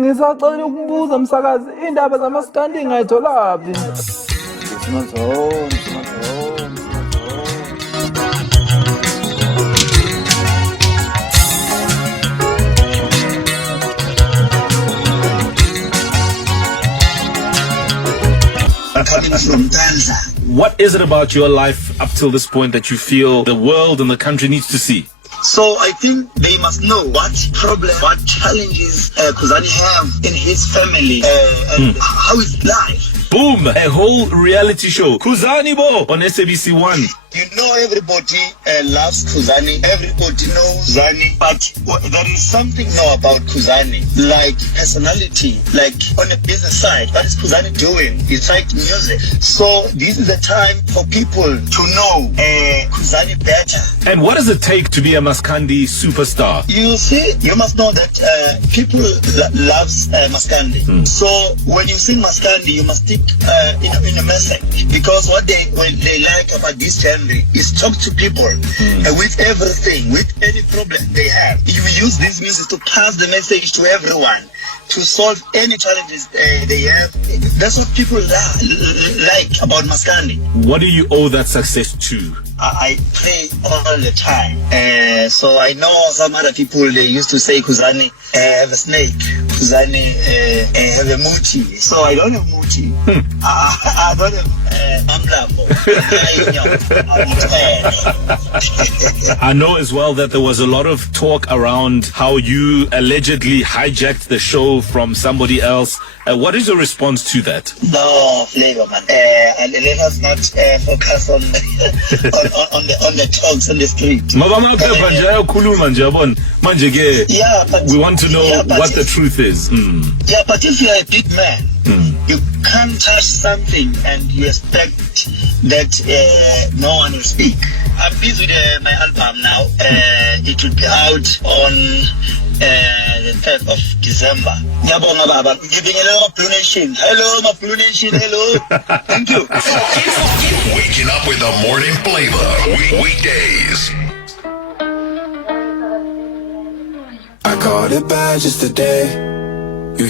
Ngisacela ukubuza msakazi, indaba zamaskandi ngayitholaphi? Coming from Tanzania. What is it about your life up till this point that you feel the world and the country needs to see? So I think they must know what problem, what challenges Khuzani have in his family and how is life. Boom! A whole reality show. Khuzani Bo on SABC1. You know, everybody loves Khuzani. Everybody knows Khuzani. But there is something now about Khuzani, like personality, like on the business side. What is Khuzani doing? It's like music. So this is the time for people to know Khuzani better. And what does it take to be a Maskandi superstar? You see, you must know that people loves Maskandi. So when you sing Maskandi, you must stick in a message, because what they like about this genre is talk to people with everything, with any problem they have. You use this music to pass the message to everyone, to solve any challenges they have. That's what people like about Maskandi. What do you owe that success to? I pray all the time. So I know some other people, they used to say Khuzani have a snake, Khuzani have a muti. So I don't have muti. I don't have Amlambo. I know as well that there was a lot of talk around how you allegedly hijacked the show from somebody else. What is your response to that? No flavor, man. And let us not focus on the talks on the street. We want to know what the truth is. Yeah, but if you're a big man, you can't touch something and you expect that no one will speak. I'm busy with my album now. It will be out on the 3rd of December. Ngiyabonga baba, giving a little Blue Nation. Hello, my Blue Nation. Hello. Thank you. Waking up with the morning flavor. Weekdays. I called it bad just today. You